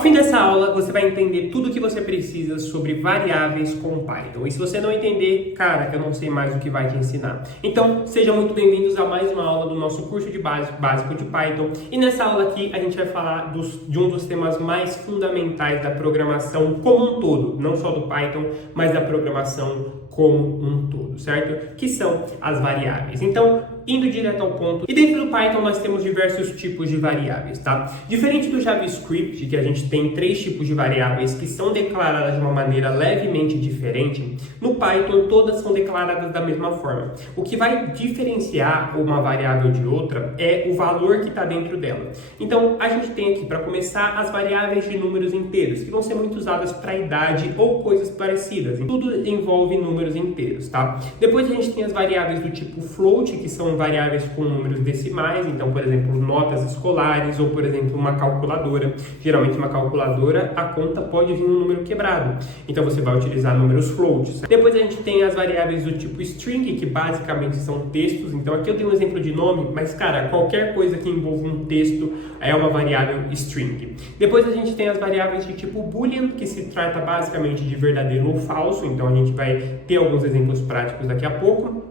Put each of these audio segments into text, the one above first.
Ao fim dessa aula, você vai entender tudo o que você precisa sobre variáveis com Python. E se você não entender, cara, eu não sei mais o que vai te ensinar. Então, sejam muito bem-vindos a mais uma aula do nosso curso de básico de Python. E nessa aula aqui, a gente vai falar de um dos temas mais fundamentais da programação como um todo. Não só do Python, mas da programação como um todo, certo? Que são as variáveis. Então, indo direto ao ponto, e dentro do Python nós temos diversos tipos de variáveis, tá? Diferente do JavaScript, que a gente tem 3 tipos de variáveis que são declaradas de uma maneira levemente diferente, no Python todas são declaradas da mesma forma. O que vai diferenciar uma variável de outra é o valor que está dentro dela. Então, a gente tem aqui, para começar, as variáveis de números inteiros, que vão ser muito usadas para idade ou coisas parecidas. Tudo envolve números inteiros, tá? Depois a gente tem as variáveis do tipo float, que são variáveis com números decimais, então, por exemplo, notas escolares ou, por exemplo, uma calculadora. Geralmente, uma calculadora, a conta pode vir um número quebrado, então você vai utilizar números floats. Depois a gente tem as variáveis do tipo string, que basicamente são textos, então aqui eu tenho um exemplo de nome, mas, cara, qualquer coisa que envolva um texto é uma variável string. Depois a gente tem as variáveis de tipo boolean, que se trata basicamente de verdadeiro ou falso, então a gente vai ter alguns exemplos práticos daqui a pouco.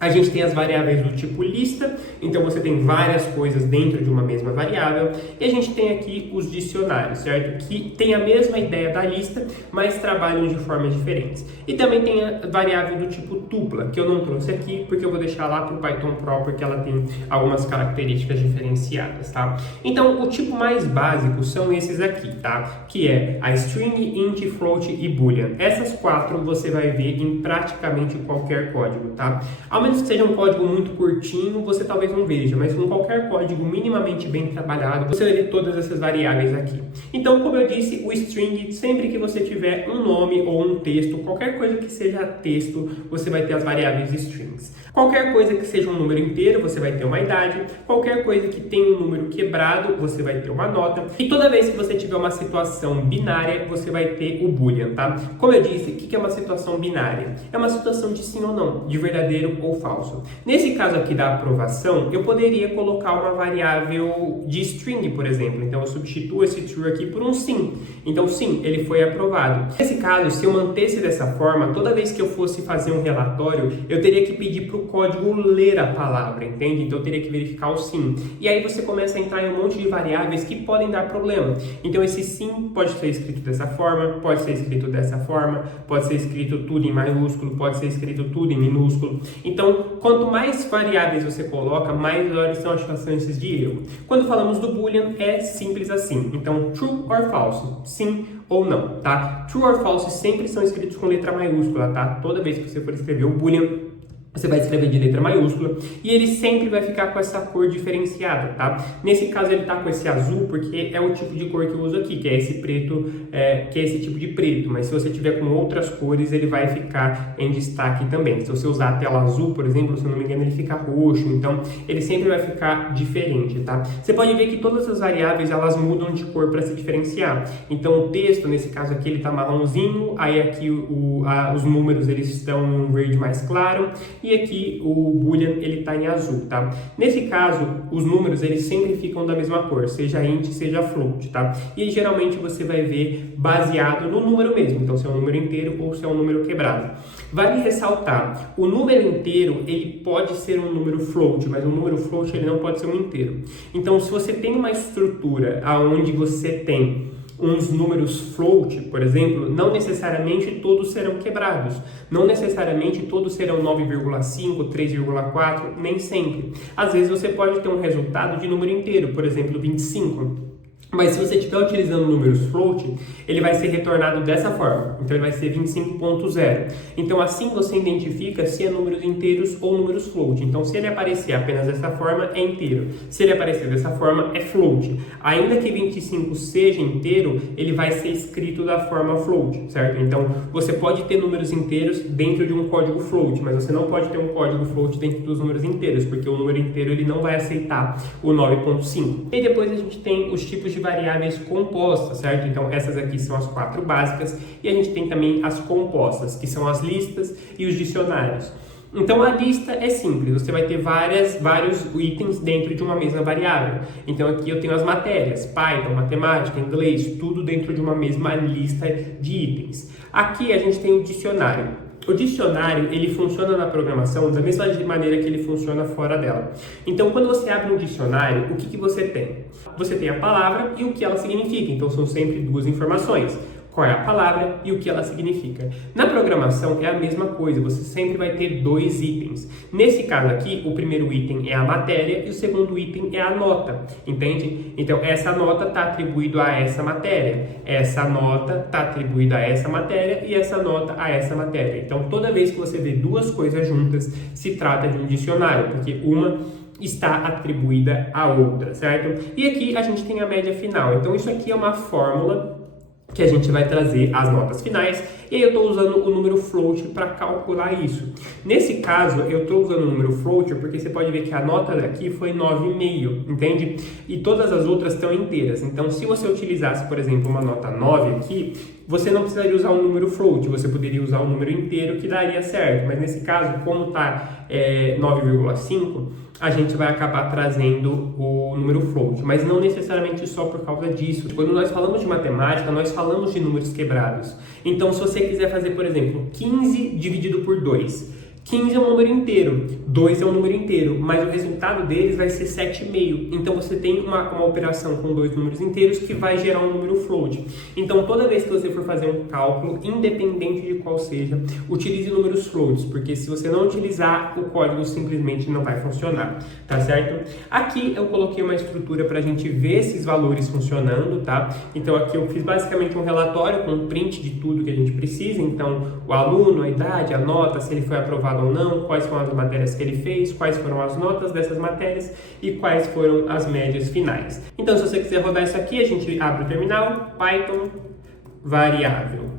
A gente tem as variáveis do tipo lista, então você tem várias coisas dentro de uma mesma variável. E a gente tem aqui os dicionários, certo? Que tem a mesma ideia da lista, mas trabalham de formas diferentes. E também tem a variável do tipo tupla, que eu não trouxe aqui, porque eu vou deixar lá para o Python Pro, porque ela tem algumas características diferenciadas, tá? Então, o tipo mais básico são esses aqui, tá? Que é a string, int, float e boolean. Essas 4 você vai ver em praticamente qualquer código, tá? Ao menos que seja um código muito curtinho, você talvez não veja, mas com qualquer código minimamente bem trabalhado, você vai ver todas essas variáveis aqui. Então, como eu disse, o string, sempre que você tiver um nome ou um texto, qualquer coisa que seja texto, você vai ter as variáveis strings. Qualquer coisa que seja um número inteiro, você vai ter uma idade. Qualquer coisa que tenha um número quebrado, você vai ter uma nota. E toda vez que você tiver uma situação binária, você vai ter o boolean, tá? Como eu disse, o que é uma situação binária? É uma situação de sim ou não, de verdadeiro ou falso. Nesse caso aqui da aprovação, eu poderia colocar uma variável de string, por exemplo. Então, eu substituo esse true aqui por um sim. Então, sim, ele foi aprovado. Nesse caso, se eu mantesse dessa forma, toda vez que eu fosse fazer um relatório, eu teria que pedir para o código ler a palavra, entende? Então, eu teria que verificar o sim. E aí você começa a entrar em um monte de variáveis que podem dar problema. Então, esse sim pode ser escrito dessa forma, pode ser escrito dessa forma, pode ser escrito tudo em maiúsculo, pode ser escrito tudo em minúsculo. Então, quanto mais variáveis você coloca, maiores são as chances de erro. Quando falamos do boolean, é simples assim. Então, true or false, sim ou não, tá? True or false sempre são escritos com letra maiúscula, tá? Toda vez que você for escrever o boolean, você vai escrever de letra maiúscula e ele sempre vai ficar com essa cor diferenciada, tá? Nesse caso ele tá com esse azul porque é o tipo de cor que eu uso aqui, que é esse preto, que é esse tipo de preto. Mas se você tiver com outras cores, ele vai ficar em destaque também. Se você usar a tela azul, por exemplo, se eu não me engano, ele fica roxo. Então, ele sempre vai ficar diferente, tá? Você pode ver que todas as variáveis, elas mudam de cor para se diferenciar. Então, o texto, nesse caso aqui, ele tá marronzinho. Aí aqui os números, eles estão em um verde mais claro. E aqui o boolean ele está em azul, tá? Nesse caso, os números eles sempre ficam da mesma cor, seja int, seja float, tá? E geralmente você vai ver baseado no número mesmo, então se é um número inteiro ou se é um número quebrado. Vale ressaltar, o número inteiro ele pode ser um número float, mas um número float ele não pode ser um inteiro. Então, se você tem uma estrutura aonde você tem uns números float, por exemplo, não necessariamente todos serão quebrados. Não necessariamente todos serão 9,5, 3,4, nem sempre. Às vezes você pode ter um resultado de número inteiro, por exemplo, 25. Mas se você estiver utilizando números float, ele vai ser retornado dessa forma. Então, ele vai ser 25.0. Então, assim você identifica se é números inteiros ou números float. Então, se ele aparecer apenas dessa forma, é inteiro. Se ele aparecer dessa forma, é float. Ainda que 25 seja inteiro, ele vai ser escrito da forma float, certo? Então, você pode ter números inteiros dentro de um código float, mas você não pode ter um código float dentro dos números inteiros, porque o número inteiro ele não vai aceitar o 9.5. E depois a gente tem os tipos de variáveis compostas, certo? Então, essas aqui são as 4 básicas e a gente tem também as compostas, que são as listas e os dicionários. Então a lista é simples, você vai ter vários itens dentro de uma mesma variável. Então aqui eu tenho as matérias, Python, matemática, inglês, tudo dentro de uma mesma lista de itens. Aqui a gente tem o dicionário. O dicionário, ele funciona na programação da mesma maneira que ele funciona fora dela. Então, quando você abre um dicionário, o que você tem? Você tem a palavra e o que ela significa. Então, são sempre duas informações. Qual é a palavra e o que ela significa. Na programação é a mesma coisa, você sempre vai ter dois itens. Nesse caso aqui, o primeiro item é a matéria e o segundo item é a nota, entende? Então, essa nota está atribuída a essa matéria, essa nota está atribuída a essa matéria e essa nota a essa matéria. Então, toda vez que você vê duas coisas juntas, se trata de um dicionário, porque uma está atribuída à outra, certo? E aqui a gente tem a média final. Então, isso aqui é uma fórmula que a gente vai trazer as notas finais, e aí eu estou usando o número float para calcular isso. Nesse caso, eu estou usando o número float porque você pode ver que a nota daqui foi 9,5, entende? E todas as outras estão inteiras. Então, se você utilizasse, por exemplo, uma nota 9 aqui, você não precisaria usar um número float, você poderia usar um número inteiro que daria certo. Mas nesse caso, como está 9,5, a gente vai acabar trazendo o número float, mas não necessariamente só por causa disso. Quando nós falamos de matemática, nós falamos de números quebrados. Então, se você quiser fazer, por exemplo, 15 dividido por 2, 15 é um número inteiro, 2 é um número inteiro, mas o resultado deles vai ser 7,5. Então, você tem uma operação com dois números inteiros que vai gerar um número float. Então, toda vez que você for fazer um cálculo, independente de qual seja, utilize números floats, porque se você não utilizar, o código simplesmente não vai funcionar, tá certo? Aqui eu coloquei uma estrutura para a gente ver esses valores funcionando, tá? Então, aqui eu fiz basicamente um relatório com um print de tudo que a gente precisa. Então, o aluno, a idade, a nota, se ele foi aprovado ou não, quais foram as matérias que ele fez, quais foram as notas dessas matérias e quais foram as médias finais. Então, se você quiser rodar isso aqui, a gente abre o terminal, Python, variável.py,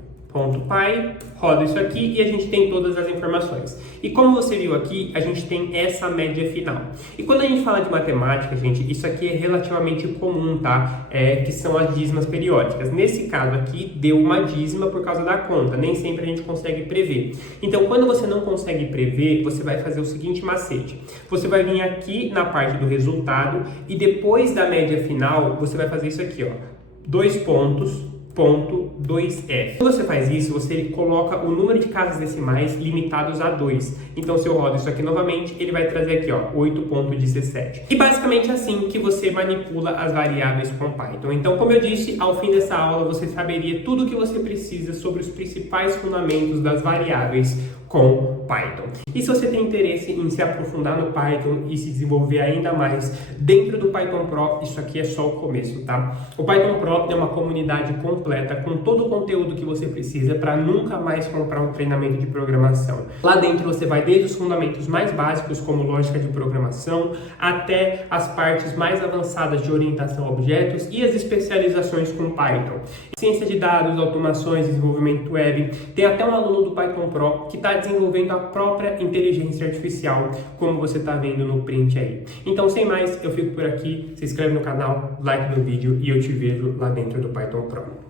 roda isso aqui e a gente tem todas as informações. E como você viu aqui, a gente tem essa média final. E quando a gente fala de matemática, gente, isso aqui é relativamente comum, tá? Que são as dízimas periódicas. Nesse caso aqui, deu uma dízima por causa da conta. Nem sempre a gente consegue prever. Então, quando você não consegue prever, você vai fazer o seguinte macete. Você vai vir aqui na parte do resultado e depois da média final, você vai fazer isso aqui, ó. 2 pontos. Ponto 2F. Quando você faz isso, você coloca o número de casas decimais limitados a 2. Então, se eu rodo isso aqui novamente, ele vai trazer aqui, ó, 8.17. E basicamente assim que você manipula as variáveis com Python. Então, como eu disse, ao fim dessa aula, você saberia tudo o que você precisa sobre os principais fundamentos das variáveis com Python. E se você tem interesse em se aprofundar no Python e se desenvolver ainda mais dentro do Python Pro, isso aqui é só o começo, tá? O Python Pro é uma comunidade completa com todo o conteúdo que você precisa para nunca mais comprar um treinamento de programação. Lá dentro você vai desde os fundamentos mais básicos, como lógica de programação, até as partes mais avançadas de orientação a objetos e as especializações com Python. Ciência de dados, automações, desenvolvimento web. Tem até um aluno do Python Pro que está desenvolvendo a própria inteligência artificial, como você está vendo no print aí. Então, sem mais, eu fico por aqui. Se inscreve no canal, like no vídeo e eu te vejo lá dentro do Python Pro.